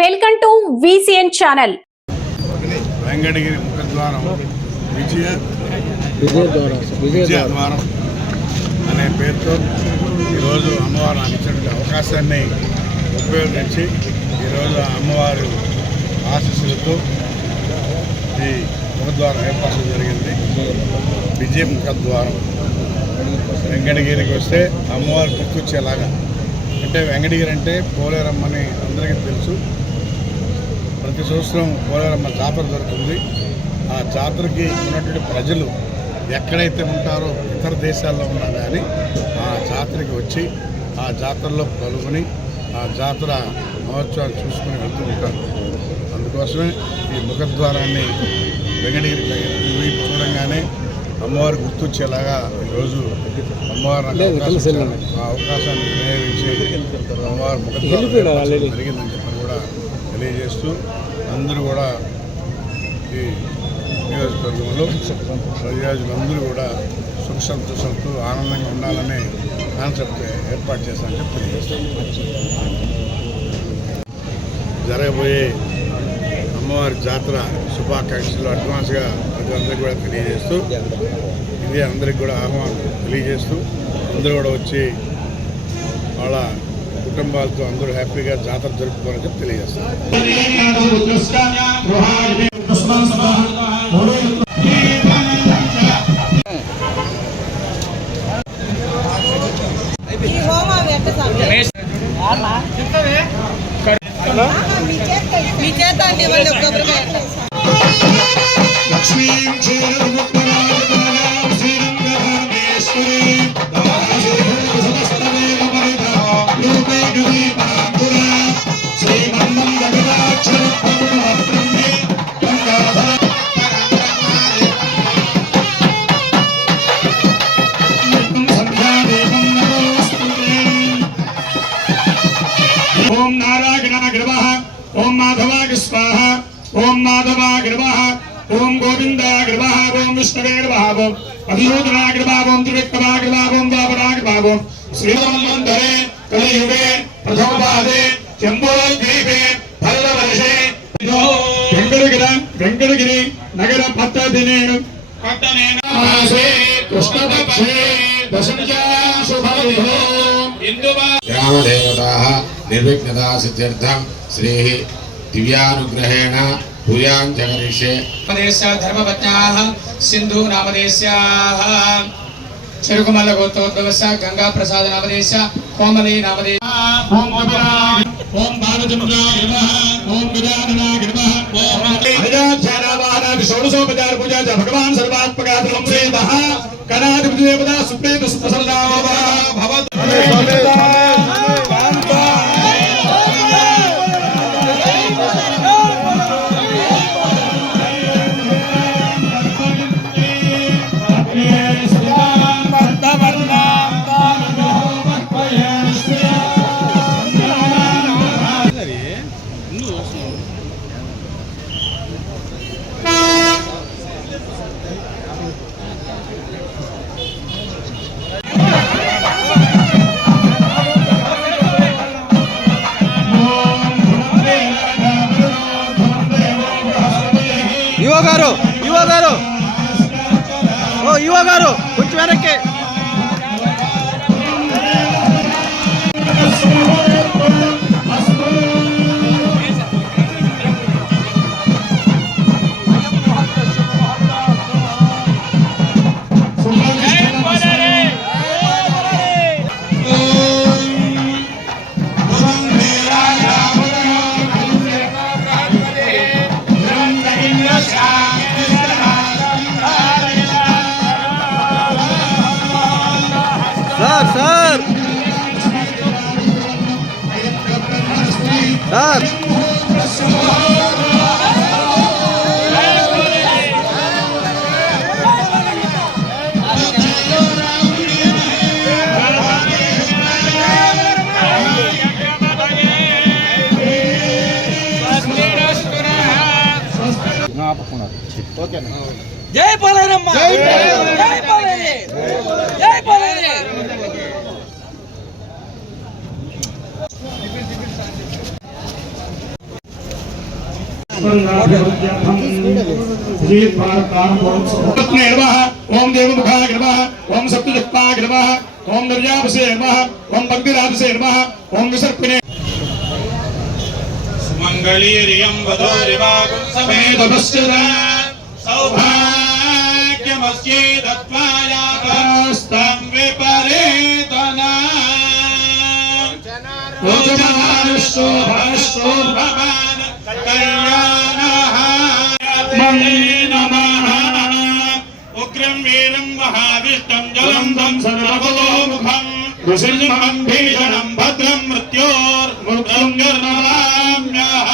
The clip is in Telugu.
Welcome to VCN channel. Venkatagiri ముఖద్వారం విజయ ద్వారం అనే పేరుతో ఈరోజు అమ్మవారు నాకు ఇచ్చినటువంటి అవకాశాన్ని ఉపయోగించి ఈరోజు అమ్మవారు ఆశీస్సులతో ఈ ముఖద్వారం ఏర్పాటు జరిగింది. విజయ ముఖద్వారం వెంకటగిరికి వస్తే అమ్మవారు గుర్తొచ్చేలాగా, అంటే వెంకటగిరి అంటే పోలేరమ్మని అందరికీ తెలుసు. ప్రతి సంవత్సరం పోలేరమ్మ జాతర జరుగుతుంది. ఆ జాతరకి ఉన్నటువంటి ప్రజలు ఎక్కడైతే ఉంటారో ఇతర దేశాల్లో ఉన్నా కానీ ఆ జాతరకి వచ్చి ఆ జాతరలో పాల్గొని ఆ జాతర మహోత్సవాన్ని చూసుకుని వెళ్తూ ఉంటారు. అందుకోసమే ఈ ముఖద్వారాన్ని వెంకటగిరి చూడంగానే అమ్మవారు గుర్తొచ్చేలాగా ఈరోజు అమ్మవారు అవకాశాన్ని వినియోగించి అమ్మవారు ముఖద్వారం జరిగిందని చెప్పి కూడా తెలియజేస్తూ అందరూ కూడా ఈ నియోజకవర్గంలో ప్రజలందరూ కూడా సుఖ సంతోషాలతో ఆనందంగా ఉండాలనే కాన్సెప్ట్ ఏర్పాటు చేశామని చెప్పి తెలియజేస్తాం. జరగబోయే అమ్మవారి జాతర శుభాకాంక్షలు అడ్వాన్స్గా ప్రజలందరికీ కూడా తెలియజేస్తూ, ఇది అందరికి కూడా ఆహ్వానం తెలియజేస్తూ అందరూ కూడా వచ్చి వాళ్ళ కుటుంబాలతో అందరూ హ్యాపీగా జాతర జరుపుకోవాలని చెప్పి తెలియజేస్తారు. ओम नारायणाग्र नमः, ओम माधवाग्र स्वाहा, ओम माधवाग्र नमः, ओम गोविंदाग्र नमः, ओम विष्णवे नमः, ओम अभियोजनाग्र नमः, ओम त्रिविक्रमाग्र नमः, ओम द्वापराग्र नमः, ओम श्रीमन्मन्दिरे कलियुगे प्रथमपादे जम्बूद्वीपे फलवर्षे वेंकटगिरि नगर पत्तदिने मासे कृष्णपक्षे दशम्या शुभविधो ग्रामदेवताः निर्विघ्नता सिद्ध्यर्थं श्री दिव्यानुग्रहेण पूजां जगरिष्ये धर्मपत्न्याः सिन्धु नामदेस्याः चिरुकुमल गोत्रोद्भवस्य गंगा प्रसाद नामदेस्य कोमली नामदेश ओम बालचंद्राय नमः, ओम गजाननाय नमः, ओम अजाक्षानावाहन षोडशोपचार पूजा च भगवान सर्वात्मका संसेदः कनाधिपति देवता सुप्रीत सुप्रसन्ना भवतु। యువ గారు కొంచెం వెనక్కి సార్ జై పోలేరమ్మ, జై పోలేరమ్మ, జై పోలేరమ్మ. ओम देवमुखाय नमः ओम सप्तजपाय नमः ओम निर्यापसे नमः ओम भक्तिराजसे नमः ओम विसर्पिणे मंगलीरियं वधूरिवागुं समेतपश्चिदा सौभाग्यमस्ये दत्त्वायास्तं विपरीतना भुजमानुष्यो भवान् कल्याणः नमः उग्रं वीरं महाविष्टं ज्वलन्तं सर्वतोमुखं ऋषिर्मं भीषणं भद्रं मृत्योर्मृत्युञ्जर्नमाम्यः